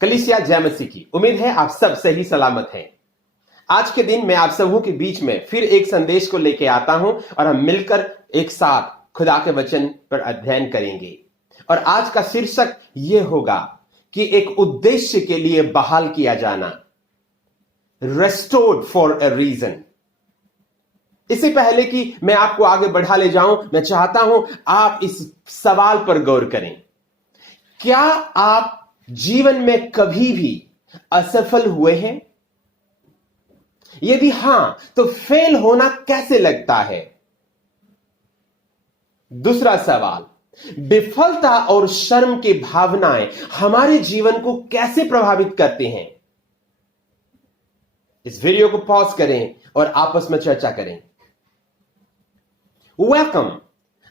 कलीसिया जय मसीह की। उम्मीद है आप सब सही सलामत हैं। आज के दिन मैं आप सबों के बीच में फिर एक संदेश को लेके आता हूं और हम मिलकर एक साथ खुदा के वचन पर अध्ययन करेंगे। और आज का शीर्षक यह होगा कि एक उद्देश्य के लिए बहाल किया जाना, रेस्टोर्ड फॉर अ रीजन। इससे पहले कि मैं आपको आगे बढ़ा ले जाऊं, मैं चाहता हूं आप इस सवाल पर गौर करें। क्या आप जीवन में कभी भी असफल हुए हैं? यदि हां, तो फेल होना कैसे लगता है? दूसरा सवाल, विफलता और शर्म की भावनाएं हमारे जीवन को कैसे प्रभावित करते हैं? इस वीडियो को पॉज करें और आपस में चर्चा करें। वेलकम।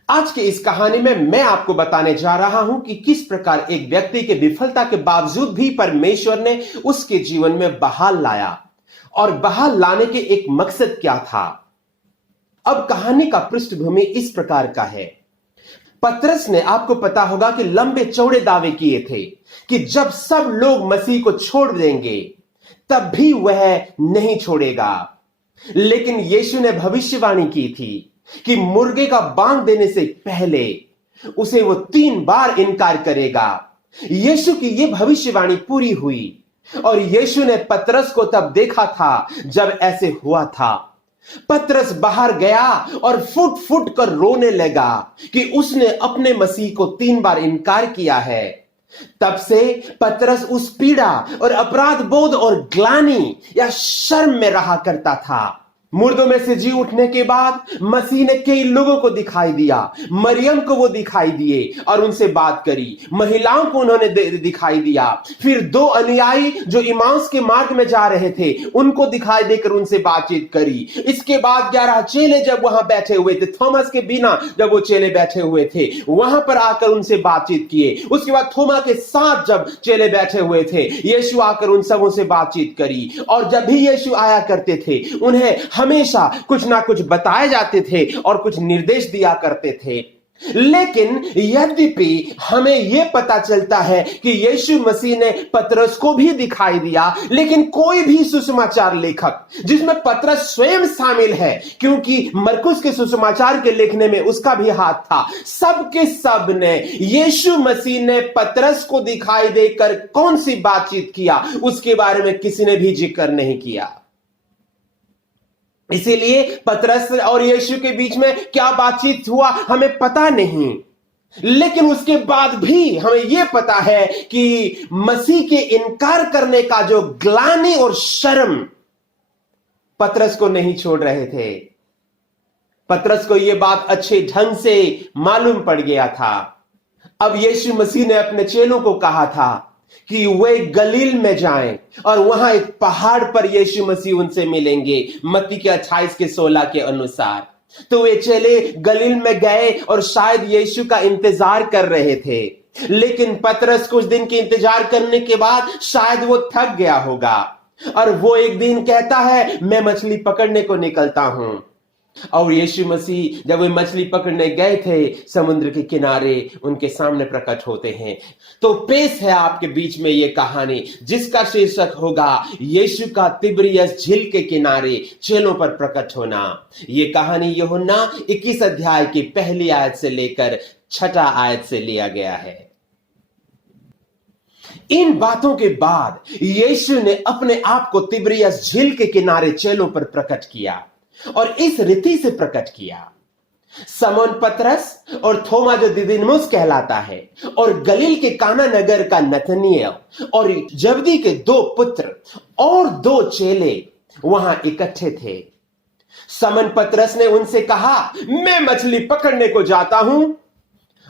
आज की इस कहानी में मैं आपको बताने जा रहा हूं कि किस प्रकार एक व्यक्ति के विफलता के बावजूद भी परमेश्वर ने उसके जीवन में बहाल लाया और बहाल लाने के एक मकसद क्या था। अब कहानी का पृष्ठभूमि इस प्रकार का है। पतरस ने, आपको पता होगा कि लंबे चौड़े दावे किए थे कि जब सब लोग मसीह को छोड़ देंगे तब भी वह नहीं छोड़ेगा। लेकिन यीशु ने भविष्यवाणी की थी कि मुर्गे का बांग देने से पहले उसे वो 3 बार इनकार करेगा। यीशु की यह भविष्यवाणी पूरी हुई और यीशु ने पतरस को तब देखा था जब ऐसे हुआ था। पतरस बाहर गया और फुट फुट कर रोने लगा कि उसने अपने मसीह को 3 बार इनकार किया है। तब से पतरस उस पीड़ा और अपराध बोध और ग्लानि या शर्म में रहा करता था। मुर्दों में से जी उठने के बाद मसीह ने कई लोगों को दिखाई दिया। मरियम को वो दिखाई दिए और उनसे बात करी। महिलाओं को उन्होंने दिखाई दिया। फिर 2 अनुयायी जो इमाउस के मार्ग में जा रहे थे उनको दिखाई देकर उनसे बातचीत करी। इसके बाद 11 चेले जब वहां बैठे हुए थे, थोमस के बिना जब वो चेले बैठे हुए थे, वहां पर आकर उनसे बातचीत किए। उसके बाद थोमा के साथ जब चेले बैठे हुए थे, यीशु आकर उन सबों से बातचीत करी। और जब भी यीशु आया करते थे उन्हें हमेशा कुछ ना कुछ बताए जाते थे और कुछ निर्देश दिया करते थे। लेकिन यद्यपि हमें यह पता चलता है कि यीशु मसीह ने पतरस को भी दिखाई दिया, लेकिन कोई भी सुसमाचार लेखक, जिसमें पतरस स्वयं शामिल है क्योंकि मरकुस के सुसमाचार के लिखने में उसका भी हाथ था, सबके सब ने यीशु मसीह ने पतरस को दिखाई देकर कौन सी बातचीत किया उसके बारे में किसी ने भी जिक्र नहीं किया। इसीलिए पतरस और यीशु के बीच में क्या बातचीत हुआ हमें पता नहीं। लेकिन उसके बाद भी हमें यह पता है कि मसीह के इनकार करने का जो ग्लानि और शर्म पतरस को नहीं छोड़ रहे थे। पतरस को यह बात अच्छे ढंग से मालूम पड़ गया था। अब यीशु मसीह ने अपने चेलों को कहा था कि वे गलील में जाएं और वहां एक पहाड़ पर यीशु मसीह उनसे मिलेंगे, मत्ती के 28 के 16 के अनुसार। तो वे चेले गलील में गए और शायद यीशु का इंतजार कर रहे थे। लेकिन पतरस कुछ दिन के इंतजार करने के बाद शायद वो थक गया होगा और वो एक दिन कहता है, मैं मछली पकड़ने को निकलता हूं। और यीशु मसीह जब वे मछली पकड़ने गए थे, समुद्र के किनारे उनके सामने प्रकट होते हैं। तो पेश है आपके बीच में यह कहानी जिसका शीर्षक होगा यीशु का तिब्रियस झील के किनारे चेलों पर प्रकट होना। यह कहानी यूहन्ना 21 अध्याय की पहली आयत से लेकर 6 आयत से लिया गया है। इन बातों के बाद यीशु ने अपने आप को तिब्रियस झील के किनारे चेलों पर प्रकट किया और इस रीति से प्रकट किया। समौन पतरस और थोमा जो दिदिमुस कहलाता है और गलील के काना नगर का नतनिएल और जब्दी के 2 पुत्र और 2 चेले वहां इकट्ठे थे। समौन पतरस ने उनसे कहा, मैं मछली पकड़ने को जाता हूं।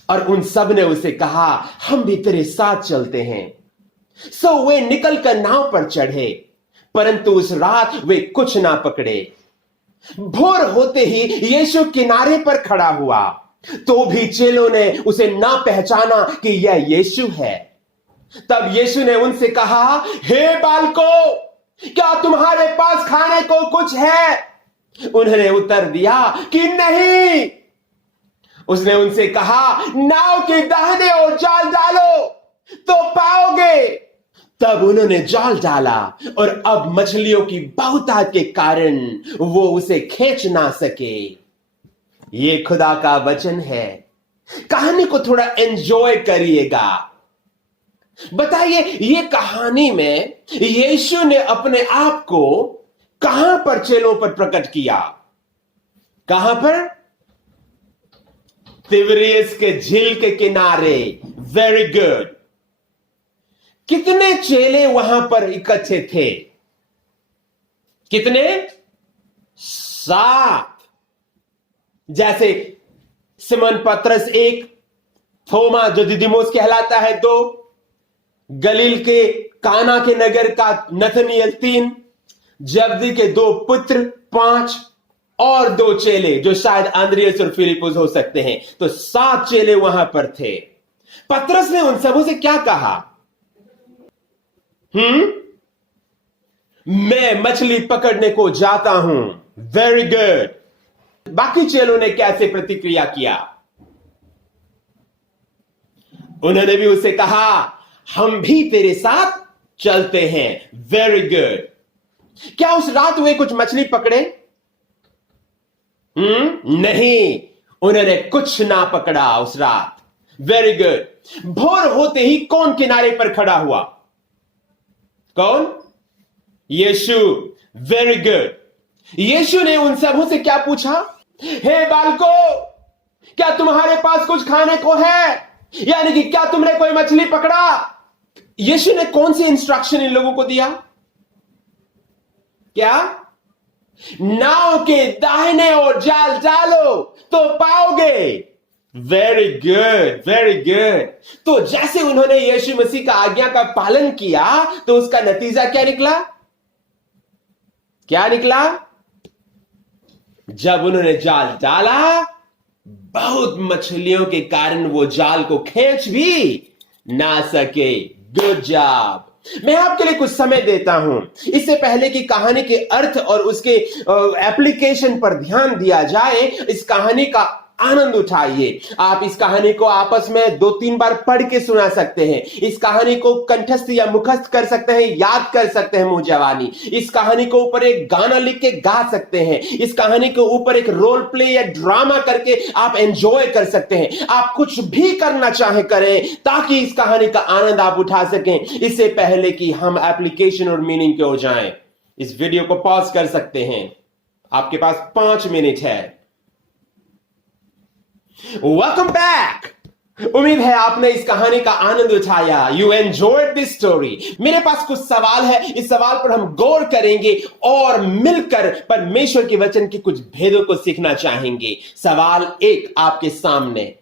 और उन सब ने उसे कहा, हम भी तेरे साथ चलते हैं। सो वे निकलकर नाव पर चढ़े, परंतु उस रात वे कुछ ना पकड़े। भोर होते ही यीशु किनारे पर खड़ा हुआ, तो भी चेलों ने उसे ना पहचाना कि यह यीशु है। तब यीशु ने उनसे कहा, हे बालकों, क्या तुम्हारे पास खाने को कुछ है? उन्होंने उत्तर दिया कि नहीं। उसने उनसे कहा, नाव के दाहिने ओर जाल डालो तो पाओगे। तब उन्होंने जाल डाला और अब मछलियों की बहुतायत के कारण वो उसे खींच ना सके। ये खुदा का वचन है। कहानी को थोड़ा एंजॉय करिएगा। बताइए, ये कहानी में यीशु ने अपने आप को कहां पर चेलों पर प्रकट किया? कहां पर? तिबरियस के झील के किनारे। Very good. कितने चेले वहां पर इकट्ठे थे? कितने? 7। जैसे सिमोन पतरस 1, थोमा जो दिदिमुस कहलाता है 2, गलील के काना के नगर का नतनिएल 3, जब्दी के 2 पुत्र 5 और 2 चेले जो शायद आंद्रियस और फिलिपुस हो सकते हैं। तो 7 चेले वहां पर थे। पतरस ने उन सबों से क्या कहा? मैं मछली पकड़ने को जाता हूं। Very good. बाकी चेलों ने कैसे प्रतिक्रिया किया? उन्होंने भी उसे कहा, हम भी तेरे साथ चलते हैं। Very good. क्या उस रात वे कुछ मछली पकड़े? नहीं, उन्होंने कुछ ना पकड़ा उस रात। Very good. भोर होते ही कौन किनारे पर खड़ा हुआ? कौन? यीशु। Very good. यीशु ने उन सबों से क्या पूछा? हे बालकों, क्या तुम्हारे पास कुछ खाने को है? यानी कि क्या तुमने कोई मछली पकड़ा? यीशु ने कौन सी इंस्ट्रक्शन इन लोगों को दिया? क्या? नाव के दाहिने ओर जाल डालो तो पाओगे। Very good, very good. तो जैसे उन्होंने यीशु मसीह का आज्ञा का पालन किया तो उसका नतीजा क्या निकला? क्या निकला? जब उन्होंने जाल डाला, बहुत मछलियों के कारण वो जाल को खींच भी ना सके। Good job. मैं आपके लिए कुछ समय देता हूं। इससे पहले कि कहानी के अर्थ और उसके एप्लीकेशन पर ध्यान दिया जाए, इस कहानी का आनंद उठाइए। आप इस कहानी को आपस में 2-3 बार पढ़ के सुना सकते हैं। इस कहानी को कंठस्थ या मुखस्थ कर सकते हैं, याद कर सकते हैं मुंह जवानी। इस कहानी के ऊपर एक गाना लिख के गा सकते हैं। इस कहानी के ऊपर एक रोल प्ले या ड्रामा करके आप एंजॉय कर सकते हैं। आप कुछ भी करना चाहे करें ताकि इस कहानी का आनंद आप उठा सकें। इससे पहले कि हम एप्लीकेशन और मीनिंग की ओर जाएं, इस वीडियो को पॉज कर सकते हैं। आपके पास 5 मिनट है। Welcome back. उम्मीद है आपने इस कहानी का आनंद उठाया। You enjoyed this story. मेरे पास कुछ सवाल है। इस सवाल पर हम गौर करेंगे और मिलकर परमेश्वर के वचन के कुछ भेदों को सीखना चाहेंगे। सवाल 1 आपके सामने।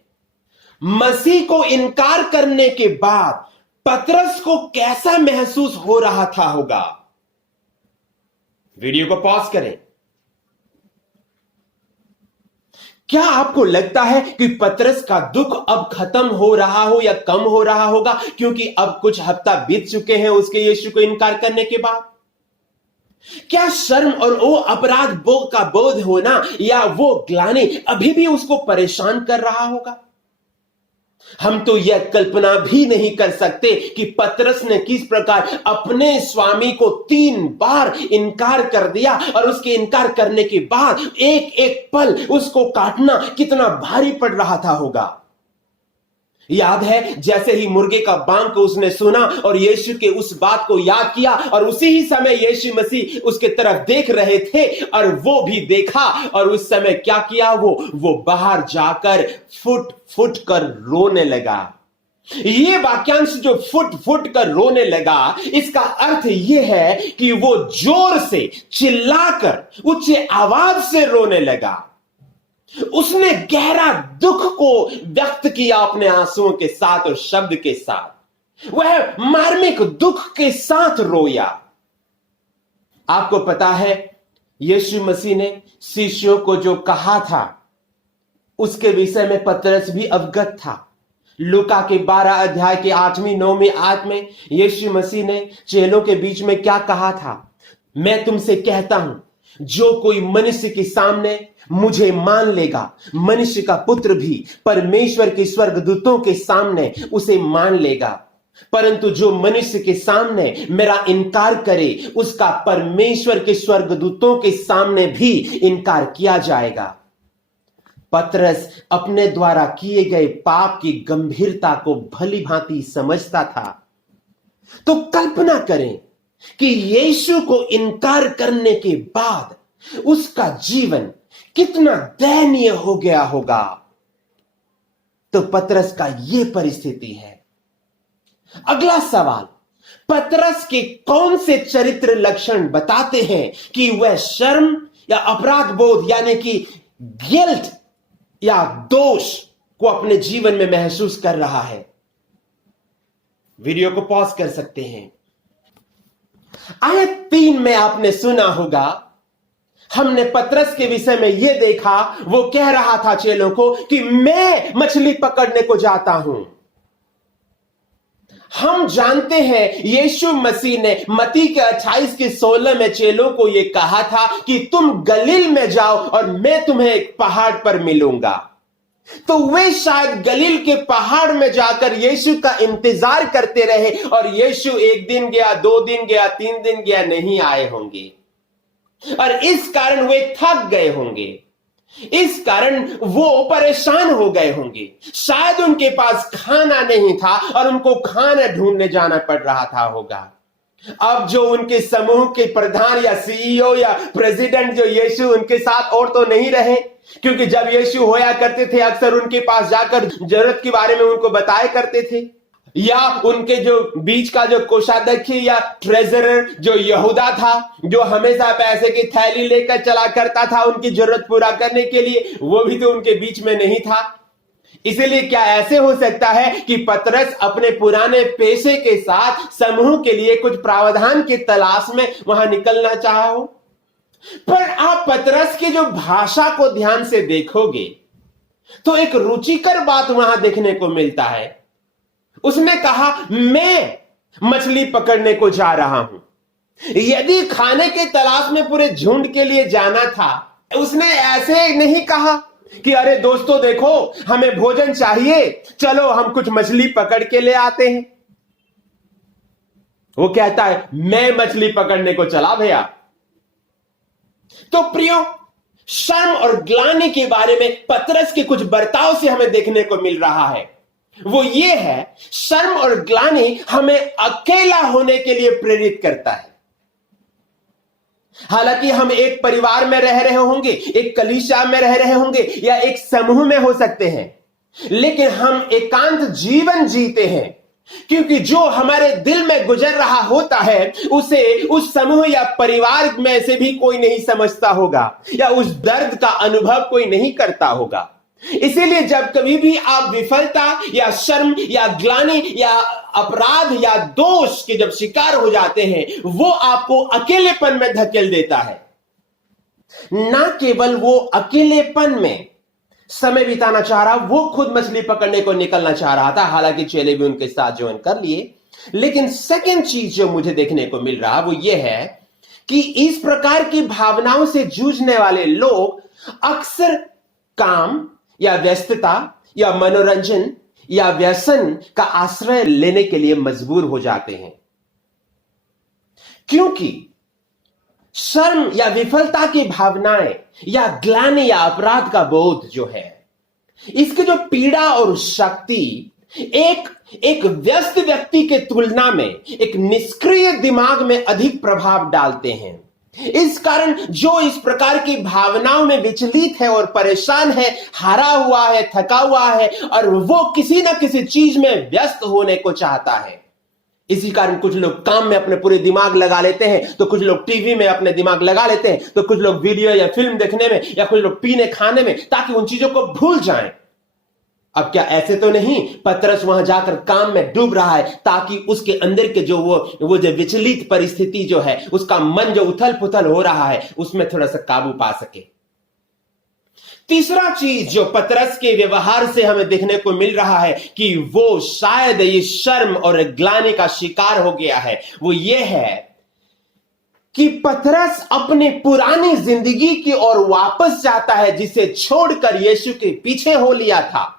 मसीह को इनकार करने के बाद पतरस को कैसा महसूस हो रहा था होगा? वीडियो को पॉज करें। क्या आपको लगता है कि पतरस का दुख अब खत्म हो रहा हो या कम हो रहा होगा, क्योंकि अब कुछ हफ्ता बीत चुके हैं उसके यीशु को इनकार करने के बाद? क्या शर्म और वो अपराध बोध का बोध होना या वो ग्लानि अभी भी उसको परेशान कर रहा होगा? हम तो यह कल्पना भी नहीं कर सकते कि पतरस ने किस प्रकार अपने स्वामी को 3 बार इनकार कर दिया और उसके इनकार करने के बाद एक एक पल उसको काटना कितना भारी पड़ रहा था होगा। याद है, जैसे ही मुर्गे का बांग को उसने सुना और यीशु के उस बात को याद किया और उसी ही समय यीशु मसीह उसके तरफ देख रहे थे और वो भी देखा और उस समय क्या किया? वो बाहर जाकर फुट फुट कर रोने लगा। ये वाक्यांश जो फुट फुट कर रोने लगा, इसका अर्थ यह है कि वो जोर से चिल्लाकर उच्च आवाज से रोने लगा। उसने गहरा दुख को व्यक्त किया अपने आंसुओं के साथ और शब्द के साथ। वह मार्मिक दुख के साथ रोया। आपको पता है, यीशु मसीह ने शिष्यों को जो कहा था उसके विषय में पतरस भी अवगत था। लूका के 12 अध्याय के 8वीं 9वीं आयत में यीशु मसीह ने चेलों के बीच में क्या कहा था? मैं तुमसे कहता हूं, जो कोई मनुष्य के सामने मुझे मान लेगा, मनुष्य का पुत्र भी परमेश्वर के स्वर्गदूतों के सामने उसे मान लेगा। परंतु जो मनुष्य के सामने मेरा इनकार करे उसका परमेश्वर के स्वर्गदूतों के सामने भी इनकार किया जाएगा। पतरस अपने द्वारा किए गए पाप की गंभीरता को भली भांति समझता था। तो कल्पना करें कि यीशु को इनकार करने के बाद उसका जीवन कितना दयनीय हो गया होगा। तो पतरस का यह परिस्थिति है। अगला सवाल, पतरस के कौन से चरित्र लक्षण बताते हैं कि वह शर्म या अपराध बोध यानी कि गिल्ट या दोष को अपने जीवन में महसूस कर रहा है? वीडियो को पॉज कर सकते हैं। आयत 3 में आपने सुना होगा, हमने पतरस के विषय में यह देखा, वो कह रहा था चेलों को कि मैं मछली पकड़ने को जाता हूं। हम जानते हैं यीशु मसीह ने मत्ती के 28 के 16 में चेलों को यह कहा था कि तुम गलील में जाओ और मैं तुम्हें एक पहाड़ पर मिलूंगा। तो वे शायद गलील के पहाड़ में जाकर यीशु का इंतजार करते रहे और यीशु 1 दिन गया, 2 दिन गया, 3 दिन गया, नहीं आए होंगे और इस कारण वे थक गए होंगे, इस कारण वो परेशान हो गए होंगे। शायद उनके पास खाना नहीं था और उनको खाना ढूंढने जाना पड़ रहा था होगा। अब जो उनके समूह के प्रधान या सीईओ या प्रेसिडेंट जो यीशु उनके साथ और तो नहीं रहे, क्योंकि जब यीशु होया करते थे अक्सर उनके पास जाकर जरूरत के बारे में उनको बताया करते थे, या उनके जो बीच का जो कोषाध्यक्ष या ट्रेजरर जो यहूदा था, जो हमेशा पैसे की थैली लेकर चला करता था उनकी जरूरत पूरा करने के लिए, वो भी तो उनके बीच में नहीं था। इसलिए क्या ऐसे हो सकता है कि पतरस अपने पुराने पेशे के साथ समूह के लिए कुछ प्रावधान की तलाश में वहां निकलना चाहा हो? पर आप पतरस की जो भाषा को ध्यान से देखोगे तो एक रुचिकर बात वहां देखने को मिलता है। उसने कहा मैं मछली पकड़ने को जा रहा हूं। यदि खाने के तलाश में पूरे झुंड के लिए जाना था, उसने ऐसे नहीं कहा कि अरे दोस्तों देखो हमें भोजन चाहिए, चलो हम कुछ मछली पकड़ के ले आते हैं। वो कहता है मैं मछली पकड़ने को चला भैया। तो प्रियो, शर्म और ग्लानि के बारे में पतरस के कुछ बर्ताव से हमें देखने को मिल रहा है। वो ये है, शर्म और ग्लानि हमें अकेला होने के लिए प्रेरित करता है। हालांकि हम एक परिवार में रह रहे होंगे, एक कलीसिया में रह रहे होंगे या एक समूह में हो सकते हैं, लेकिन हम एकांत जीवन जीते हैं, क्योंकि जो हमारे दिल में गुजर रहा होता है उसे उस समूह या परिवार में से भी कोई नहीं समझता होगा या उस दर्द का अनुभव कोई नहीं करता होगा। इसीलिए जब कभी भी आप विफलता या शर्म या ग्लानि या अपराध या दोष के जब शिकार हो जाते हैं, वो आपको अकेलेपन में धकेल देता है। ना केवल वो अकेलेपन में समय बिताना चाह रहा, वो खुद मछली पकड़ने को निकलना चाह रहा था, हालांकि चेले भी उनके साथ ज्वाइन कर लिए। लेकिन सेकंड चीज जो मुझे देखने को मिल रहा वो ये है कि इस प्रकार की भावनाओं से जूझने वाले लोग अक्सर काम या व्यस्तता या मनोरंजन या व्यसन का आश्रय लेने के लिए मजबूर हो जाते हैं, क्योंकि शर्म या विफलता की भावनाएं या ग्लानि या अपराध का बोध जो है, इसकी जो पीड़ा और शक्ति एक व्यस्त व्यक्ति के तुलना में एक निष्क्रिय दिमाग में अधिक प्रभाव डालते हैं। इस कारण जो इस प्रकार की भावनाओं में विचलित है और परेशान है, हारा हुआ है, थका हुआ है और वो किसी ना किसी चीज में व्यस्त होने को चाहता है। इसी कारण कुछ लोग काम में अपने पूरे दिमाग लगा लेते हैं, तो कुछ लोग टीवी में अपने दिमाग लगा लेते हैं, तो कुछ लोग वीडियो या फिल्म देखने में, या कुछ लोग पीने खाने में, ताकि उन चीजों को भूल जाएं। अब क्या ऐसे तो नहीं पतरस वहां जाकर काम में डूब रहा है ताकि उसके अंदर के जो वो जो विचलित परिस्थिति जो है, उसका मन जो उथल पुथल हो रहा है, उसमें थोड़ा सा काबू पा सके। तीसरा चीज जो पतरस के व्यवहार से हमें देखने को मिल रहा है कि वो शायद ये शर्म और ग्लानि का शिकार हो गया है, वो ये है कि पतरस अपनी पुरानी जिंदगी की ओर वापस जाता है, जिसे छोड़कर यीशु के पीछे हो लिया था।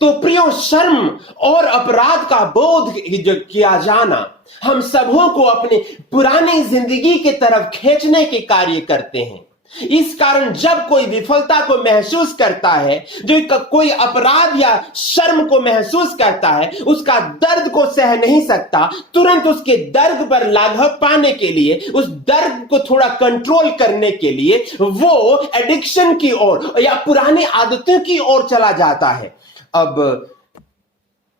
तो प्रियो, शर्म और अपराध का बोध किया जाना हम सबों को अपने पुरानी जिंदगी की तरफ खींचने के कार्य करते हैं। इस कारण जब कोई विफलता को महसूस करता है, जो कोई अपराध या शर्म को महसूस करता है, उसका दर्द को सह नहीं सकता, तुरंत उसके दर्द पर लाघव पाने के लिए, उस दर्द को थोड़ा कंट्रोल करने के लिए वो एडिक्शन की ओर या पुरानी आदतों की ओर चला जाता है। अब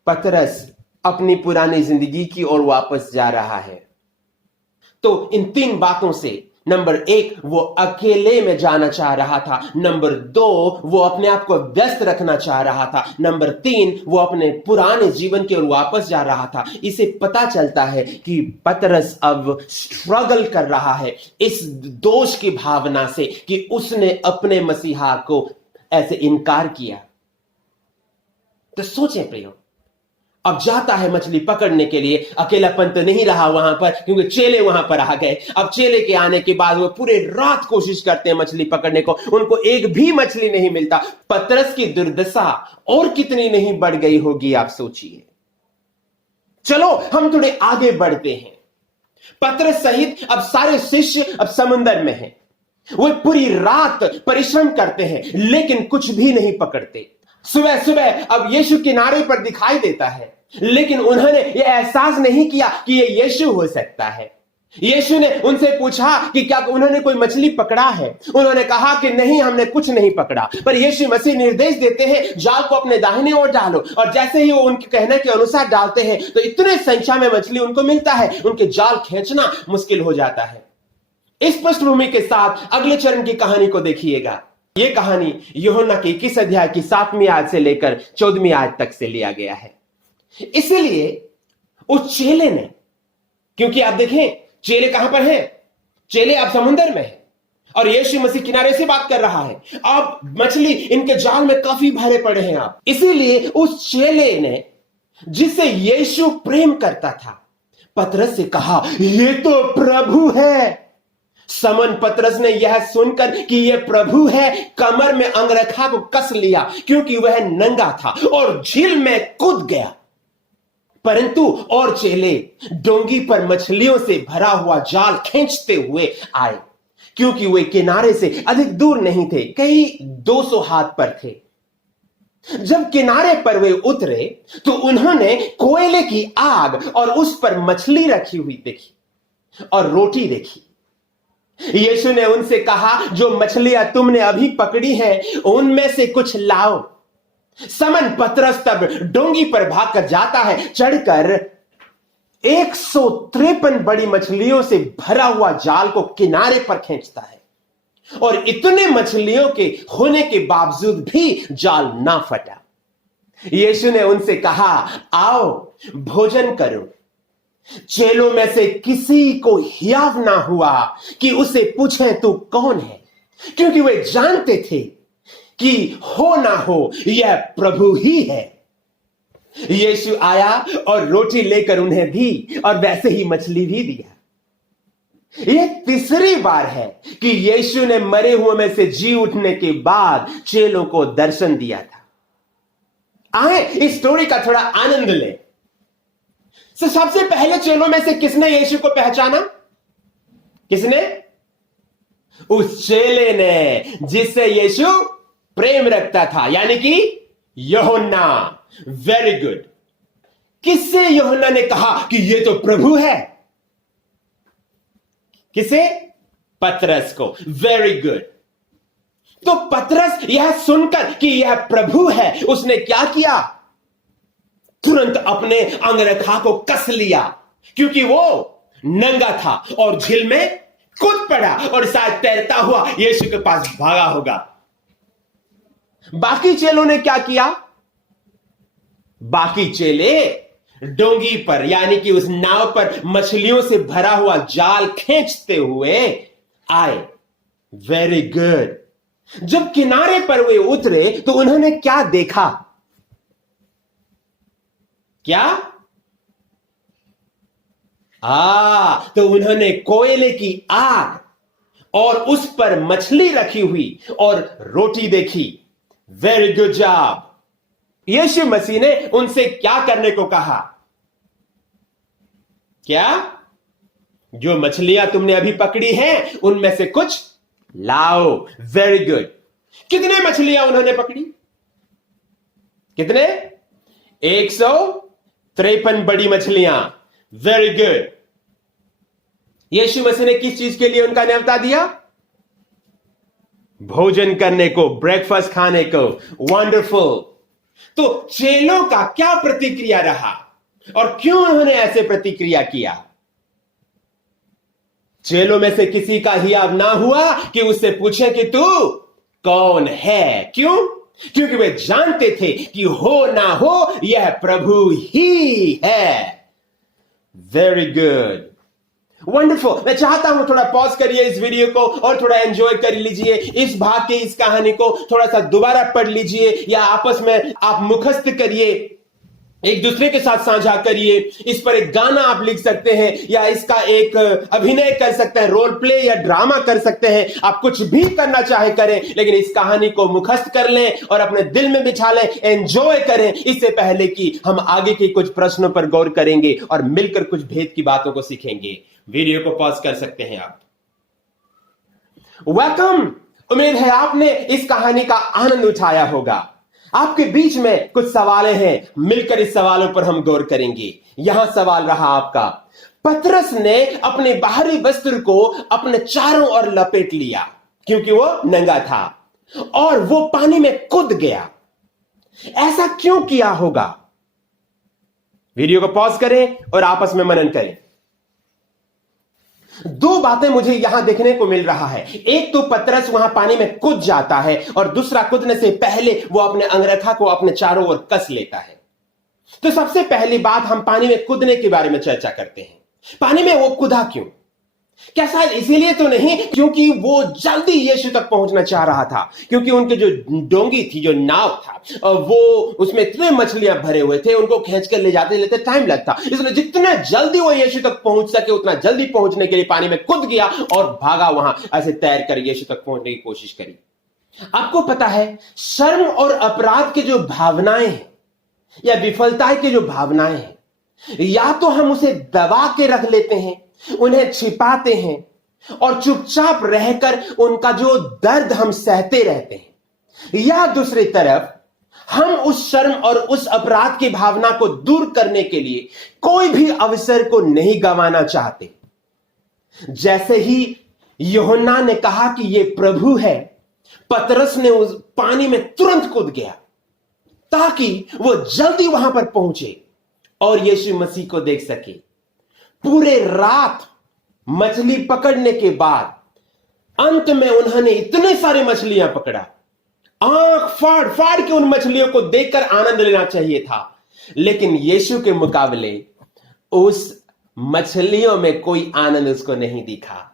पतरस अपनी पुरानी जिंदगी की ओर वापस जा रहा है। तो इन 3 बातों से, नंबर 1 वो अकेले में जाना चाह रहा था, नंबर 2 वो अपने आप को व्यस्त रखना चाह रहा था, नंबर 3 वो अपने पुराने जीवन की ओर वापस जा रहा था। इसे पता चलता है कि पतरस अब स्ट्रगल कर रहा है इस दोष की भावना से कि उसने अपने मसीहा को ऐसे इनकार किया। तो सोचें प्रियो, अब जाता है मछली पकड़ने के लिए, अकेलापन तो नहीं रहा वहां पर क्योंकि चेले वहां पर आ गए। अब चेले के आने के बाद वो पूरे रात कोशिश करते हैं मछली पकड़ने को, उनको एक भी मछली नहीं मिलता। पतरस की दुर्दशा और कितनी नहीं बढ़ गई होगी, आप सोचिए। चलो हम थोड़े आगे बढ़ते हैं। पतरस सहित अब सारे शिष्य अब समुद्र में हैं। वो पूरी रात परिश्रम करते हैं लेकिन कुछ भी नहीं पकड़ते। सुबह सुबह अब यीशु किनारे पर दिखाई देता है, लेकिन उन्होंने यह एहसास नहीं किया कि यह यीशु हो सकता है। यीशु ने उनसे पूछा कि क्या उन्होंने कोई मछली पकड़ा है। उन्होंने कहा कि नहीं, हमने कुछ नहीं पकड़ा। पर यीशु मसीह निर्देश देते हैं, जाल को अपने दाहिने ओर डालो, और जैसे ही वो उनके कहने के अनुसार डालते हैं तो इतने संख्या में मछली उनको मिलता है, उनके जाल खींचना मुश्किल हो जाता है। इस पृष्ठभूमि के साथ अगले चरण की कहानी को देखिएगा। यह कहानी यूहन्ना के 21 अध्याय की 7वीं आयत से लेकर 14वीं आयत तक से लिया गया है। इसलिए उस चेले ने, क्योंकि आप देखें चेले कहां पर हैं, चेले अब समुद्र में हैं और यीशु मसीह किनारे से बात कर रहा है। अब मछली इनके जाल में काफी भरे पड़े हैं। आप इसीलिए उस चेले ने, जिसे यीशु प्रेम करता था, पतरस से कहा, यह तो प्रभु है। समन पतरस ने यह सुनकर कि यह प्रभु है, कमर में अंगरखा को कस लिया क्योंकि वह नंगा था और झील में कूद गया। परंतु और चेले डोंगी पर मछलियों से भरा हुआ जाल खींचते हुए आए, क्योंकि वे किनारे से अधिक दूर नहीं थे, कई 200 हाथ पर थे। जब किनारे पर वे उतरे तो उन्होंने कोयले की आग और उस पर मछली रखी हुई देखी और रोटी देखी। यीशु ने उनसे कहा, जो मछलियां तुमने अभी पकड़ी हैं उनमें से कुछ लाओ। समन पतरस तब डोंगी पर भागकर जाता है, चढ़कर 153 बड़ी मछलियों से भरा हुआ जाल को किनारे पर खींचता है, और इतने मछलियों के होने के बावजूद भी जाल ना फटा। यीशु ने उनसे कहा, आओ भोजन करो। चेलों में से किसी को हियाव ना हुआ कि उसे पूछे तू कौन है, क्योंकि वे जानते थे कि हो ना हो यह प्रभु ही है। यीशु आया और रोटी लेकर उन्हें दी और वैसे ही मछली भी दिया। यह तीसरी बार है कि यीशु ने मरे हुए में से जी उठने के बाद चेलों को दर्शन दिया था। आए इस स्टोरी का थोड़ा आनंद लें। सबसे पहले चेलों में से किसने यीशु को पहचाना? किसने? उस चेले ने जिससे यीशु प्रेम रखता था, यानी कि यूहन्ना। Very good. किससे यूहन्ना ने कहा कि यह तो प्रभु है? किसे? पतरस को। Very good. तो पतरस यह सुनकर कि यह प्रभु है, उसने क्या किया? तुरंत अपने अंगरखा को कस लिया, क्योंकि वो नंगा था और झील में कूद पड़ा और शायद तैरता हुआ यीशु के पास भागा होगा। बाकी चेलों ने क्या किया? बाकी चेले डोंगी पर, यानी कि उस नाव पर मछलियों से भरा हुआ जाल खींचते हुए आए। Very good. जब किनारे पर वे उतरे तो उन्होंने क्या देखा? क्या? तो उन्होंने कोयले की आग और उस पर मछली रखी हुई और रोटी देखी। Very good job. यीशु मसीह ने उनसे क्या करने को कहा? क्या? जो मछलियां तुमने अभी पकड़ी हैं उनमें से कुछ लाओ। Very good. कितने मछलियां उन्होंने पकड़ी? कितने? 153 बड़ी मछलियां। Very good. यीशु मसीह ने किस चीज के लिए उनका न्योता दिया? भोजन करने को, ब्रेकफास्ट खाने को। वंडरफुल। तो चेलों का क्या प्रतिक्रिया रहा और क्यों उन्होंने ऐसे प्रतिक्रिया किया? चेलों में से किसी का हियाव ना हुआ कि उससे पूछे कि तू कौन है? क्यों? क्योंकि वे जानते थे कि हो ना हो यह प्रभु ही है। Very good, wonderful. मैं चाहता हूं थोड़ा पॉज करिए इस वीडियो को और थोड़ा एंजॉय कर लीजिए। इस भाग के इस कहानी को थोड़ा सा दोबारा पढ़ लीजिए या आपस में आप मुखस्त करिए, एक दूसरे के साथ साझा करिए। इस पर एक गाना आप लिख सकते हैं या इसका एक अभिनय कर सकते हैं, रोल प्ले या ड्रामा कर सकते हैं। आप कुछ भी करना चाहे करें, लेकिन इस कहानी को मुखस्त कर लें और अपने दिल में बिठा लें, एंजॉय करें। इससे पहले कि हम आगे के कुछ प्रश्नों पर गौर करेंगे और मिलकर कुछ भेद की बातों को सीखेंगे। वीडियो को पॉज कर सकते हैं आप। वेलकम। उम्मीद है आपने इस कहानी का आनंद उठाया होगा। आपके बीच में कुछ सवालें हैं, मिलकर इस सवालों पर हम गौर करेंगे। यहां सवाल रहा आपका, पतरस ने अपने बाहरी वस्त्र को अपने चारों ओर लपेट लिया क्योंकि वो नंगा था और वो पानी में कूद गया। ऐसा क्यों किया होगा? वीडियो को पॉज करें और आपस में मनन करें। दो बातें मुझे यहां देखने को मिल रहा है। एक तो पतरस वहां पानी में कूद जाता है और दूसरा, कूदने से पहले वो अपने अंगरखा को अपने चारों ओर कस लेता है। तो सबसे पहली बात, हम पानी में कूदने के बारे में चर्चा करते हैं। पानी में वो कूदा क्यों? क्या शायद इसीलिए तो नहीं क्योंकि वो जल्दी यीशु तक पहुंचना चाह रहा था? क्योंकि उनके जो डोंगी थी, जो नाव था, वो उसमें इतने मछलियां भरे हुए थे, उनको खींच कर ले जाते लेते टाइम लगता। इसलिए जितने जल्दी वो यीशु तक पहुंच सके उतना जल्दी पहुंचने के लिए पानी में कूद गया और भागा, वहां ऐसे तैर कर यीशु तक पहुंचने की कोशिश करी। आपको पता है, शर्म और अपराध की जो भावनाएं हैं या विफलता की जो भावनाएं हैं, या तो हम उसे दबा के रख लेते हैं, उन्हें छिपाते हैं और चुपचाप रहकर उनका जो दर्द हम सहते रहते हैं, या दूसरी तरफ हम उस शर्म और उस अपराध की भावना को दूर करने के लिए कोई भी अवसर को नहीं गंवाना चाहते। जैसे ही यूहन्ना ने कहा कि यह प्रभु है, पतरस ने उस पानी में तुरंत कूद गया ताकि वो जल्दी वहां पर पहुंचे और यीशु मसीह को देख सके। पूरे रात मछली पकड़ने के बाद अंत में उन्होंने इतने सारे मछलियां पकड़ा। आंख फाड़ फाड़ के उन मछलियों को देखकर आनंद लेना चाहिए था, लेकिन यीशु के मुकाबले उस मछलियों में कोई आनंद उसको नहीं दिखा।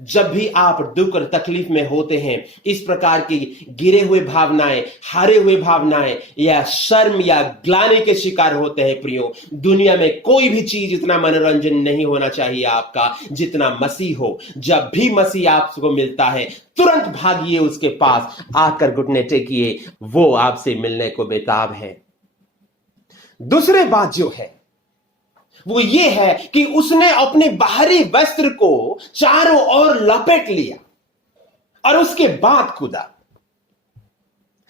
जब भी आप दुख और तकलीफ में होते हैं, इस प्रकार की गिरे हुए भावनाएं, हारे हुए भावनाएं या शर्म या ग्लानि के शिकार होते हैं प्रियो, दुनिया में कोई भी चीज इतना मनोरंजन नहीं होना चाहिए आपका जितना मसीह हो। जब भी मसीह आपको मिलता है, तुरंत भागिए उसके पास, आकर घुटने टेकिए, वो आपसे मिलने को बेताब है। दूसरी बात जो है वो ये है कि उसने अपने बाहरी वस्त्र को चारों ओर लपेट लिया और उसके बाद कूदा।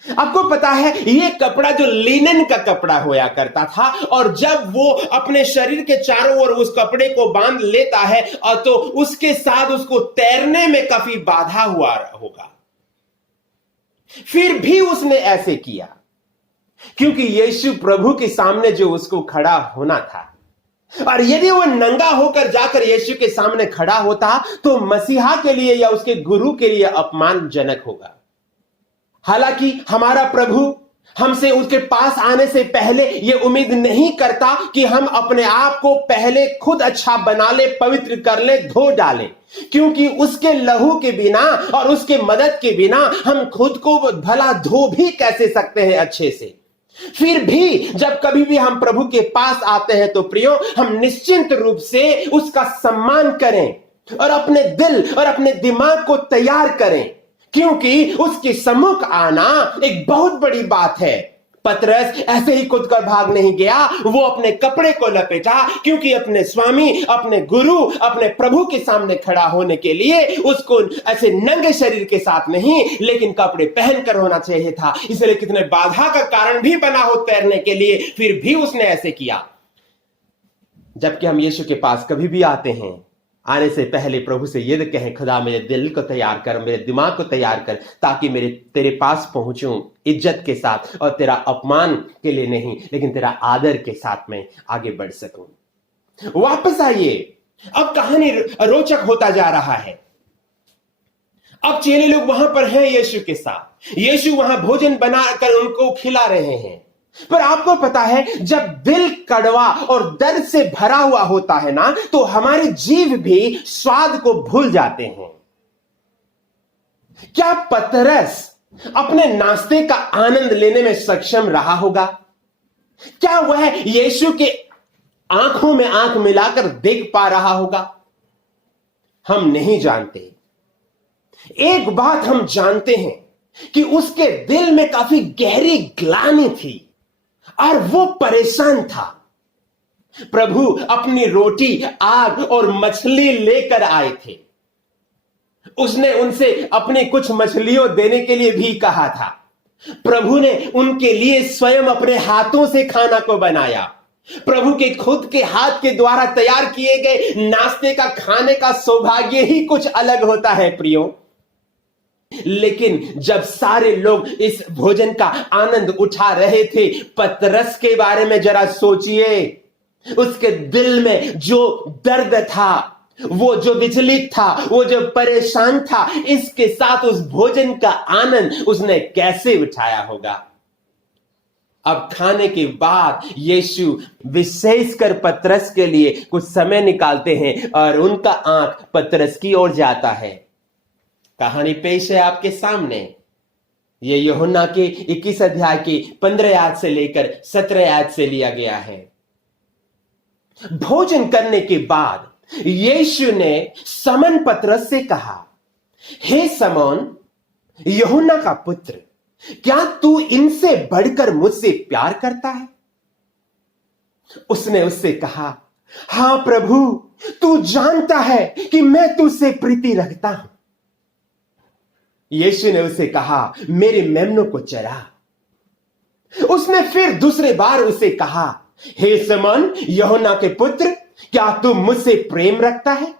आपको पता है, यह कपड़ा जो लिनन का कपड़ा होया करता था, और जब वो अपने शरीर के चारों ओर उस कपड़े को बांध लेता है तो उसके साथ उसको तैरने में काफी बाधा हुआ होगा। फिर भी उसने ऐसे किया क्योंकि यीशु प्रभु के सामने जो उसको खड़ा होना था, और यदि वो नंगा होकर जाकर यीशु के सामने खड़ा होता तो मसीहा के लिए या उसके गुरु के लिए अपमानजनक होगा। हालांकि हमारा प्रभु हमसे उसके पास आने से पहले यह उम्मीद नहीं करता कि हम अपने आप को पहले खुद अच्छा बना ले, पवित्र कर ले, धो डालें, क्योंकि उसके लहू के बिना और उसके मदद के बिना हम खुद को भला धो भी कैसे सकते हैं अच्छे से। फिर भी जब कभी भी हम प्रभु के पास आते हैं तो प्रियो, हम निश्चिंत रूप से उसका सम्मान करें और अपने दिल और अपने दिमाग को तैयार करें, क्योंकि उसके सम्मुख आना एक बहुत बड़ी बात है। पतरस ऐसे ही कूद कर भाग नहीं गया, वो अपने कपड़े को लपेटा, क्योंकि अपने स्वामी, अपने गुरु, अपने प्रभु के सामने खड़ा होने के लिए उसको ऐसे नंगे शरीर के साथ नहीं, लेकिन कपड़े पहनकर होना चाहिए था। इसलिए कितने बाधा का कारण भी बना हो तैरने के लिए, फिर भी उसने ऐसे किया। जबकि हम यीशु के पास कभी भी आते हैं, आने से पहले प्रभु से ये कहें, खुदा मेरे दिल को तैयार कर, मेरे दिमाग को तैयार कर, ताकि तेरे पास पहुंचूं इज्जत के साथ, और तेरा अपमान के लिए नहीं, लेकिन तेरा आदर के साथ मैं आगे बढ़ सकूं। वापस आइए, अब कहानी रोचक होता जा रहा है। अब चेले लोग वहां पर हैं यीशु के साथ, यीशु वहां भोजन बनाकर उनको खिला रहे हैं। पर आपको पता है, जब दिल कड़वा और दर्द से भरा हुआ होता है ना, तो हमारे जीव भी स्वाद को भूल जाते हैं। क्या पतरस अपने नाश्ते का आनंद लेने में सक्षम रहा होगा? क्या वह यीशु के आंखों में आंख मिलाकर देख पा रहा होगा? हम नहीं जानते। एक बात हम जानते हैं कि उसके दिल में काफी गहरी ग्लानि थी और वो परेशान था। प्रभु अपनी रोटी, आग और मछली लेकर आए थे। उसने उनसे अपनी कुछ मछलियों देने के लिए भी कहा था। प्रभु ने उनके लिए स्वयं अपने हाथों से खाना को बनाया। प्रभु के खुद के हाथ के द्वारा तैयार किए गए नाश्ते का खाने का सौभाग्य ही कुछ अलग होता है प्रियो। लेकिन जब सारे लोग इस भोजन का आनंद उठा रहे थे, पतरस के बारे में जरा सोचिए। उसके दिल में जो दर्द था, वो जो विचलित था, वो जो परेशान था, इसके साथ उस भोजन का आनंद उसने कैसे उठाया होगा। अब खाने के बाद यीशु विशेषकर पतरस के लिए कुछ समय निकालते हैं और उनका आंख पतरस की ओर जाता है। कहानी पेश है आपके सामने। यह यूहन्ना के 21 अध्याय की 15 आयत से लेकर 17 आयत से लिया गया है। भोजन करने के बाद यीशु ने समन पतरस से कहा, हे समौन, यूहन्ना का पुत्र, क्या तू इनसे बढ़कर मुझसे प्यार करता है? उसने उससे कहा, हां प्रभु, तू जानता है कि मैं तुझसे प्रीति रखता हूं। यीशु ने उसे कहा, मेरे मेमनों को चरा। उसने फिर दूसरे बार उसे कहा, हे समौन, यूहन्ना के पुत्र, क्या तू मुझसे प्रेम रखता है?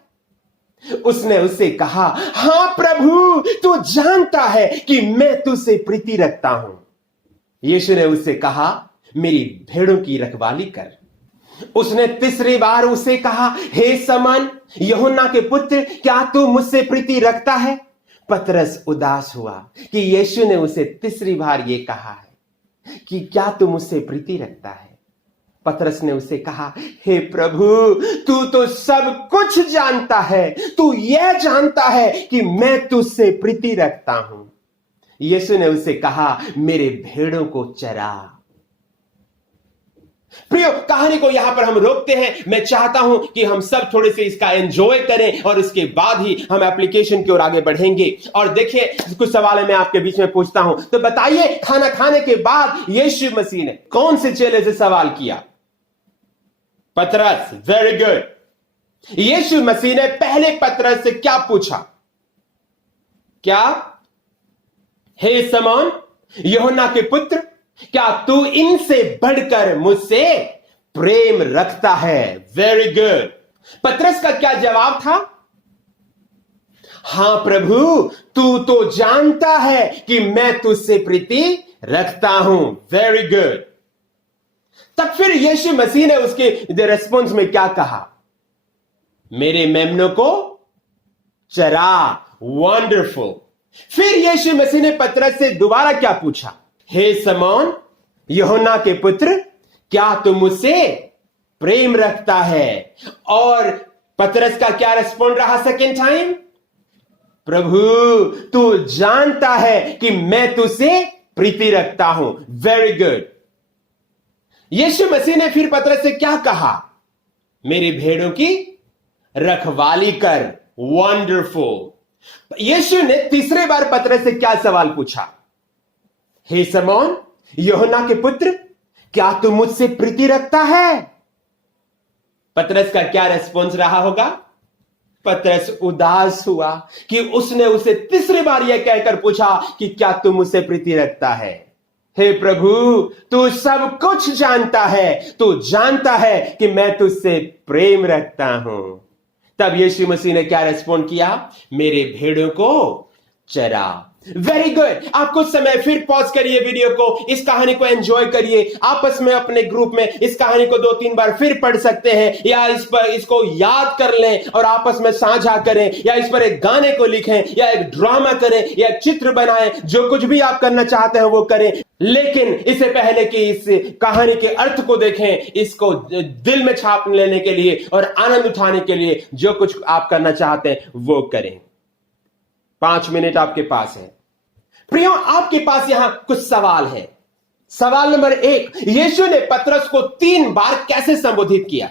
उसने उससे कहा, हां प्रभु, तू जानता है कि मैं तुझसे प्रीति रखता हूं। यीशु ने उससे कहा, मेरी भेड़ों की रखवाली कर। उसने तीसरी बार उसे कहा, हे समौन, यूहन्ना के पुत्र, क्या तू मुझसे प्रीति रखता है? पतरस उदास हुआ कि यीशु ने उसे तीसरी बार यह कहा है कि क्या तू मुझसे प्रीति रखता है। पतरस ने उसे कहा, हे प्रभु, तू तो सब कुछ जानता है, तू यह जानता है कि मैं तुझसे प्रीति रखता हूं। यीशु ने उसे कहा, मेरे भेड़ों को चरा। प्रियो, कहानी को यहां पर हम रोकते हैं। मैं चाहता हूं कि हम सब थोड़े से इसका एंजॉय करें और इसके बाद ही हम एप्लीकेशन की ओर आगे बढ़ेंगे। और देखिए, कुछ सवाल मैं आपके बीच में पूछता हूं, तो बताइए, खाना खाने के बाद यीशु मसीह ने कौन से चेले से सवाल किया? पतरस। Very good. यीशु मसीह ने पहले पतरस से क्या पूछा? क्या? हे समौन, यूहन्ना के पुत्र, क्या तू इनसे बढ़कर मुझसे प्रेम रखता है? Very good. पतरस का क्या जवाब था? हां प्रभु, तू तो जानता है कि मैं तुझसे प्रीति रखता हूं। Very good. तब फिर यीशु मसीह ने उसके रिस्पॉन्स में क्या कहा? मेरे मेमनों को चरा। वंडरफुल। फिर यीशु मसीह ने पतरस से दोबारा क्या पूछा? हे समौन, यूहन्ना के पुत्र, क्या तू मुझसे प्रेम रखता है? और पतरस का क्या रिस्पॉन्ड रहा सेकेंड टाइम? प्रभु, तू जानता है कि मैं तुझसे प्रीति रखता हूं। Very good. यीशु मसीह ने फिर पतरस से क्या कहा? मेरी भेड़ों की रखवाली कर। वंडरफुल। यीशु ने तीसरे बार पतरस से क्या सवाल पूछा? हे समौन, यूहन्ना के पुत्र, क्या तू मुझसे प्रीति रखता है? पतरस का क्या रेस्पॉन्स रहा होगा? पतरस उदास हुआ कि उसने उसे तीसरी बार यह कहकर पूछा कि क्या तू मुझसे प्रीति रखता है? हे प्रभु, तू सब कुछ जानता है, तू जानता है कि मैं तुझसे प्रेम रखता हूं। तब यीशु मसीह ने क्या रेस्पॉन्ड किया? मेरे भेड़ों को चरा। Very good. आप कुछ समय फिर पॉज करिए वीडियो को, इस कहानी को एंजॉय करिए, आपस में अपने ग्रुप में इस कहानी को 2-3 बार फिर पढ़ सकते हैं, या इसको याद कर लें और आपस में साझा करें, या इस पर एक गाने को लिखें, या एक ड्रामा करें, या चित्र बनाएं। जो कुछ भी आप करना चाहते हैं वो करें, लेकिन इससे पहले कि इस कहानी के अर्थ को देखें, इसको दिल में छाप लेने के लिए और आनंद उठाने के लिए जो कुछ आप करना चाहते हैं वो करें। 5 मिनट आपके पास है। प्रियो, आपके पास यहां कुछ सवाल है। सवाल नंबर 1, यीशु ने पतरस को 3 बार कैसे संबोधित किया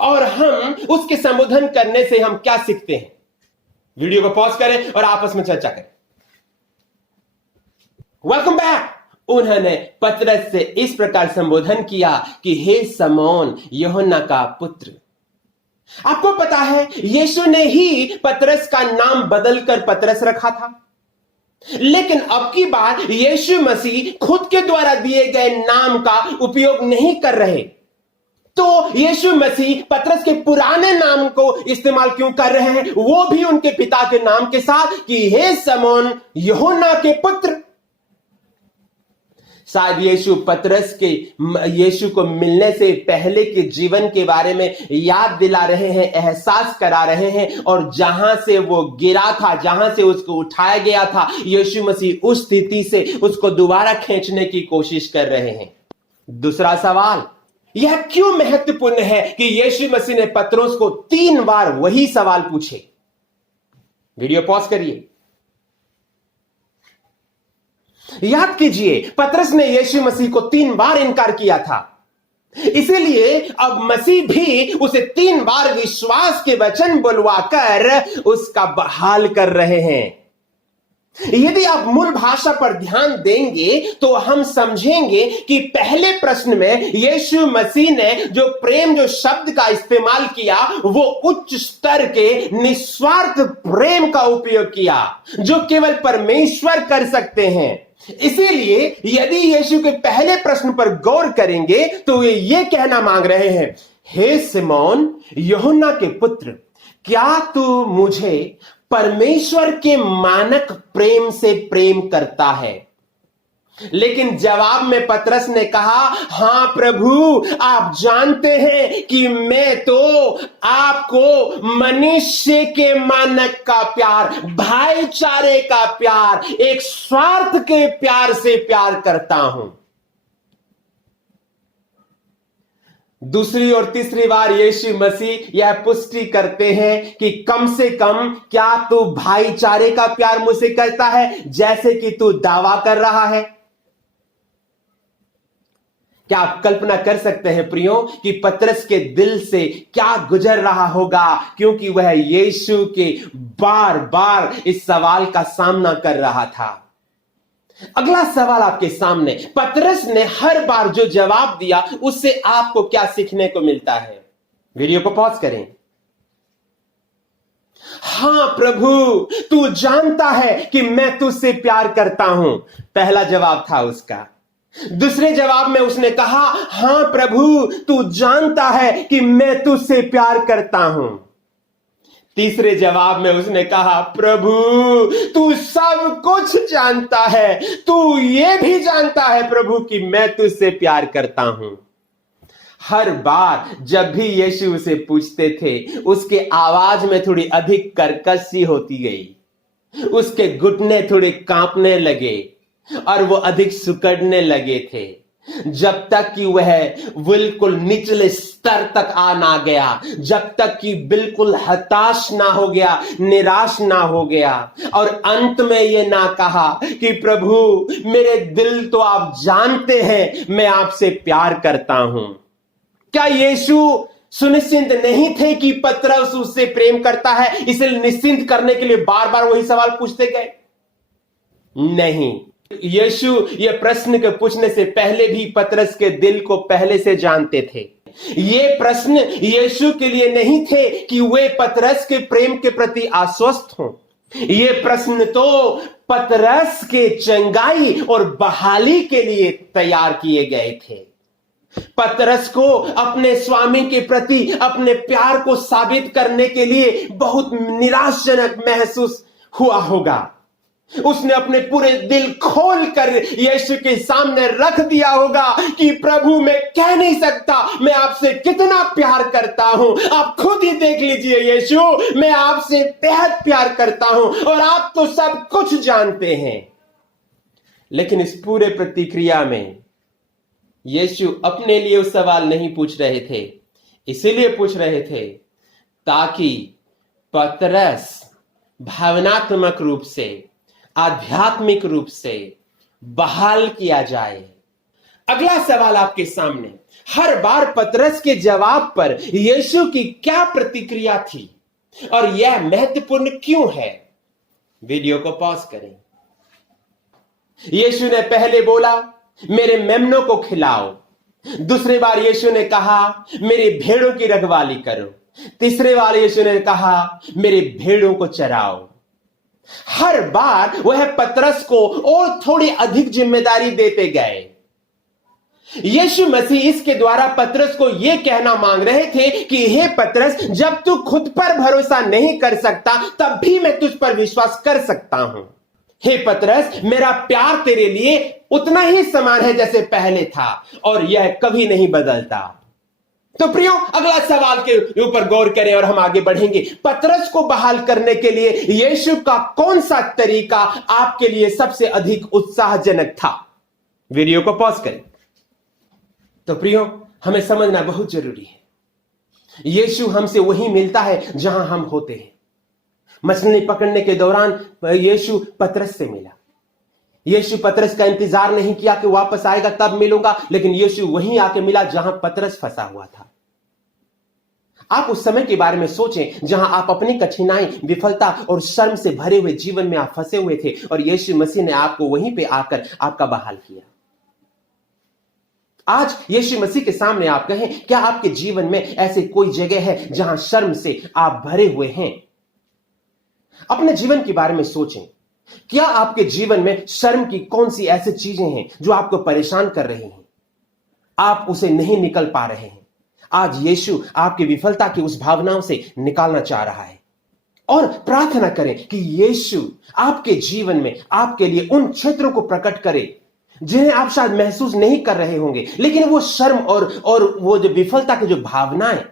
और हम उसके संबोधन करने से हम क्या सीखते हैं? वीडियो को पॉज करें और आपस में चर्चा करें। Welcome back. उन्होंने पतरस से इस प्रकार संबोधन किया कि हे शमौन, यूहन्ना का पुत्र। आपको पता है यीशु ने ही पतरस का नाम बदलकर पतरस रखा था, लेकिन अब की बार यीशु मसीह खुद के द्वारा दिए गए नाम का उपयोग नहीं कर रहे। तो यीशु मसीह पतरस के पुराने नाम को इस्तेमाल क्यों कर रहे हैं? वो भी उनके पिता के नाम के साथ कि हे शमौन, यूहन्ना के पुत्र। शायद यीशु को मिलने से पहले के जीवन के बारे में याद दिला रहे हैं, एहसास करा रहे हैं, और जहां से वो गिरा था, जहां से उसको उठाया गया था, यीशु मसीह उस स्थिति से उसको दोबारा खींचने की कोशिश कर रहे हैं। दूसरा सवाल, यह क्यों महत्वपूर्ण है कि यीशु मसीह ने पतरस को 3 बार वही सवाल पूछे? वीडियो पॉज करिए। याद कीजिए, पतरस ने यीशु मसीह को 3 बार इनकार किया था, इसीलिए अब मसीह भी उसे 3 बार विश्वास के वचन बुलवाकर उसका बहाल कर रहे हैं। यदि आप मूल भाषा पर ध्यान देंगे तो हम समझेंगे कि पहले प्रश्न में यीशु मसीह ने जो शब्द का इस्तेमाल किया वो उच्च स्तर के निस्वार्थ प्रेम का उपयोग किया, जो केवल परमेश्वर कर सकते हैं। इसीलिए यदि यीशु के पहले प्रश्न पर गौर करेंगे तो वे ये कहना मांग रहे हैं, हे सिमोन, यूहन्ना के पुत्र, क्या तू मुझे परमेश्वर के मानक प्रेम से प्रेम करता है? लेकिन जवाब में पतरस ने कहा, हां प्रभु, आप जानते हैं कि मैं तो आपको मनुष्य के मानक का प्यार, भाईचारे का प्यार, एक स्वार्थ के प्यार से प्यार करता हूं। दूसरी और तीसरी बार यीशु मसीह यह पुष्टि करते हैं कि कम से कम क्या तू भाईचारे का प्यार मुझसे करता है, जैसे कि तू दावा कर रहा है। क्या आप कल्पना कर सकते हैं प्रियो कि पतरस के दिल से क्या गुजर रहा होगा, क्योंकि वह यीशु के बार बार इस सवाल का सामना कर रहा था। अगला सवाल आपके सामने, पतरस ने हर बार जो जवाब दिया उससे आपको क्या सीखने को मिलता है? वीडियो को पॉज करें। हां प्रभु, तू जानता है कि मैं तुझसे प्यार करता हूं, पहला जवाब था उसका। दूसरे जवाब में उसने कहा, हां प्रभु, तू जानता है कि मैं तुझसे प्यार करता हूं। तीसरे जवाब में उसने कहा, प्रभु, तू सब कुछ जानता है, तू ये भी जानता है प्रभु कि मैं तुझसे प्यार करता हूं। हर बार जब भी यीशु उसे पूछते थे, उसके आवाज में थोड़ी अधिक कर्कशी होती गई, उसके घुटने थोड़े कांपने लगे और वो अधिक सुकड़ने लगे थे, जब तक कि वह बिल्कुल निचले स्तर तक आ ना गया, जब तक कि बिल्कुल हताश ना हो गया, निराश ना हो गया, और अंत में यह ना कहा कि प्रभु, मेरे दिल तो आप जानते हैं मैं आपसे प्यार करता हूं। क्या यीशु सुनिश्चित नहीं थे कि पतरस उससे प्रेम करता है, इसे निश्चिंत करने के लिए बार बार वही सवाल पूछते गए? नहीं, यीशु ये प्रश्न के पूछने से पहले भी पतरस के दिल को पहले से जानते थे। ये प्रश्न यीशु के लिए नहीं थे कि वे पतरस के प्रेम के प्रति आश्वस्त हों। ये प्रश्न तो पतरस के चंगाई और बहाली के लिए तैयार किए गए थे। पतरस को अपने स्वामी के प्रति अपने प्यार को साबित करने के लिए बहुत निराशाजनक महसूस हुआ होगा। उसने अपने पूरे दिल खोलकर यीशु के सामने रख दिया होगा कि प्रभु, मैं कह नहीं सकता मैं आपसे कितना प्यार करता हूं। आप खुद ही देख लीजिए यीशु, मैं आपसे बेहद प्यार करता हूं और आप तो सब कुछ जानते हैं। लेकिन इस पूरे प्रतिक्रिया में यीशु अपने लिए वो सवाल नहीं पूछ रहे थे, इसीलिए पूछ रहे थे ताकि पतरस भावनात्मक रूप से, आध्यात्मिक रूप से बहाल किया जाए। अगला सवाल आपके सामने, हर बार पतरस के जवाब पर यीशु की क्या प्रतिक्रिया थी और यह महत्वपूर्ण क्यों है? वीडियो को पॉज करें। यीशु ने पहले बोला, मेरे मेमनों को खिलाओ। दूसरी बार यीशु ने कहा, मेरी भेड़ों की रखवाली करो। तीसरे बार यीशु ने कहा, मेरी भेड़ों को चराओ। हर बार वह पतरस को और थोड़ी अधिक जिम्मेदारी देते गए। यीशु मसीह इसके द्वारा पतरस को यह कहना मांग रहे थे कि हे पतरस, जब तू खुद पर भरोसा नहीं कर सकता तब भी मैं तुझ पर विश्वास कर सकता हूं। हे पतरस, मेरा प्यार तेरे लिए उतना ही समान है जैसे पहले था और यह कभी नहीं बदलता। तो प्रियो, अगला सवाल के ऊपर गौर करें और हम आगे बढ़ेंगे। पतरस को बहाल करने के लिए यीशु का कौन सा तरीका आपके लिए सबसे अधिक उत्साहजनक था? वीडियो को पॉज करें। तो प्रियो, हमें समझना बहुत जरूरी है, यीशु हमसे वही मिलता है जहां हम होते हैं। मछली पकड़ने के दौरान यीशु पतरस से मिला। यीशु पतरस का इंतजार नहीं किया कि वापस आएगा तब मिलूंगा, लेकिन यीशु वहीं आके मिला जहां पतरस फंसा हुआ था। आप उस समय के बारे में सोचें जहां आप अपनी कठिनाई, विफलता और शर्म से भरे हुए जीवन में आप फंसे हुए थे और यीशु मसीह ने आपको वहीं पे आकर आपका बहाल किया। आज यीशु मसीह के सामने आप कहें, क्या आपके जीवन में ऐसी कोई जगह है जहां शर्म से आप भरे हुए हैं? अपने जीवन के बारे में सोचें, क्या आपके जीवन में शर्म की कौन सी ऐसी चीजें हैं जो आपको परेशान कर रही हैं? आप उसे नहीं निकल पा रहे हैं। आज यीशु आपकी विफलता की उस भावनाओं से निकालना चाह रहा है और प्रार्थना करें कि यीशु आपके जीवन में आपके लिए उन क्षेत्रों को प्रकट करे जिन्हें आप शायद महसूस नहीं कर रहे होंगे, लेकिन वो शर्म और वो जो विफलता की जो भावनाएं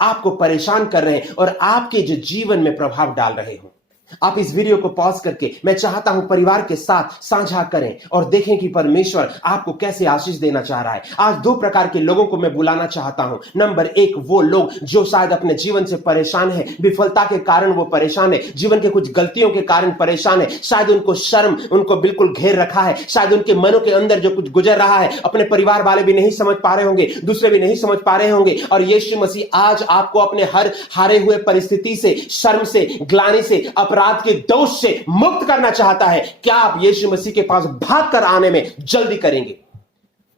आपको परेशान कर रहे हैं और आपके जो जीवन में प्रभाव डाल रहे हो। आप इस वीडियो को पॉज करके मैं चाहता हूं परिवार के साथ साझा करें और देखें कि परमेश्वर आपको कैसे आशीष देना चाह रहा है। आज दो प्रकार के लोगों को मैं बुलाना चाहता हूं। नंबर एक, वो लोग जो शायद अपने जीवन से परेशान है, विफलता के कारण वो परेशान है, जीवन के कुछ गलतियों के कारण परेशान है, शायद उनको शर्म उनको बिल्कुल घेर रखा है, शायद उनके मनों के अंदर जो कुछ गुजर रहा है अपने परिवार वाले भी नहीं समझ पा रहे होंगे, दूसरे भी नहीं समझ पा रहे होंगे, और यीशु मसीह आज आपको अपने हर हारे हुए परिस्थिति से, शर्म से, ग्लानि से, अपराध के दोष से मुक्त करना चाहता है। क्या आप यीशु मसीह के पास भागकर आने में जल्दी करेंगे?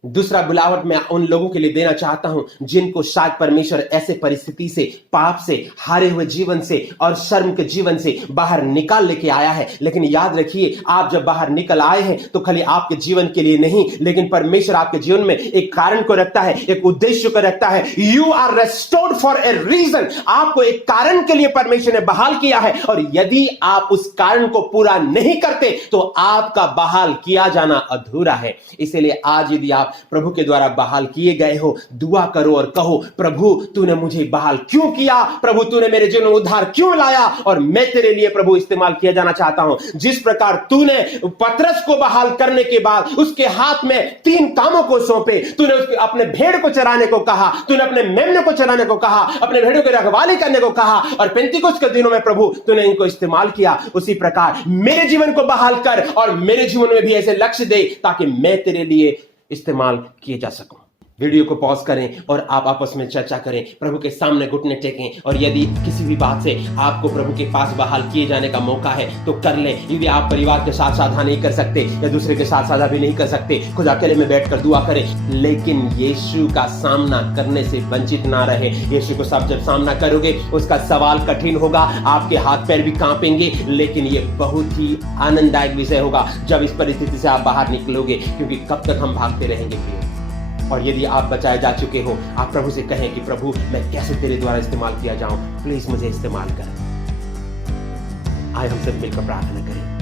दूसरा बुलावट मैं उन लोगों के लिए देना चाहता हूं जिनको शायद परमेश्वर ऐसे परिस्थिति से, पाप से, हारे हुए जीवन से और शर्म के जीवन से बाहर निकाल लेके आया है। लेकिन याद रखिए, आप जब बाहर निकल आए हैं तो खाली आपके जीवन के लिए नहीं, लेकिन परमेश्वर आपके जीवन में एक कारण को रखता है, एक उद्देश्य को रखता है। You are restored for a reason. आपको एक कारण के लिए परमेश्वर ने बहाल किया है और यदि आप उस कारण को पूरा नहीं करते तो आपका बहाल किया जाना अधूरा है। इसलिए आज यदि आप प्रभु के द्वारा बहाल किए गए हो, दुआ करो और कहो, प्रभु तूने मुझे बहाल क्यों किया? प्रभु तूने मेरे जीवन में उद्धार क्यों लाया? और मैं तेरे लिए प्रभु इस्तेमाल किया जाना चाहता हूं। जिस प्रकार तूने पतरस को बहाल करने के बाद उसके हाथ में 3 कामों को सौंपे, तूने अपने भेड़ को चराने को कहा, तूने अपने मेमने को चराने को कहा, अपने भेड़ों की रखवाली करने को कहा, और पेंतीकोस्त के दिनों में प्रभु तूने इनको इस्तेमाल किया, उसी प्रकार मेरे जीवन को बहाल कर और मेरे जीवन में भी ऐसे लक्ष्य दे ताकि मैं तेरे लिए इस्तेमाल किए जा सकूं। वीडियो को पॉज करें और आप आपस में चर्चा करें, प्रभु के सामने घुटने टेकें। और यदि किसी भी बात से आपको प्रभु के पास बहाल किए जाने का मौका है तो कर लें। यदि आप परिवार के साथ साझा नहीं कर सकते या दूसरे के साथ साझा भी नहीं कर सकते, खुद अकेले में बैठकर दुआ करें, लेकिन यीशु का सामना करने से वंचित ना रहे। यीशु को सब जब सामना करोगे उसका सवाल कठिन होगा, आपके हाथ पैर भी कांपेंगे, लेकिन ये बहुत ही आनंददायक विषय होगा जब इस परिस्थिति से आप बाहर निकलोगे, क्योंकि कब तक हम भागते रहेंगे फिर। और यदि आप बचाए जा चुके हो, आप प्रभु से कहें कि प्रभु मैं कैसे तेरे द्वारा इस्तेमाल किया जाऊं, प्लीज मुझे इस्तेमाल कर। आए हम सब मिलकर प्रार्थना करें।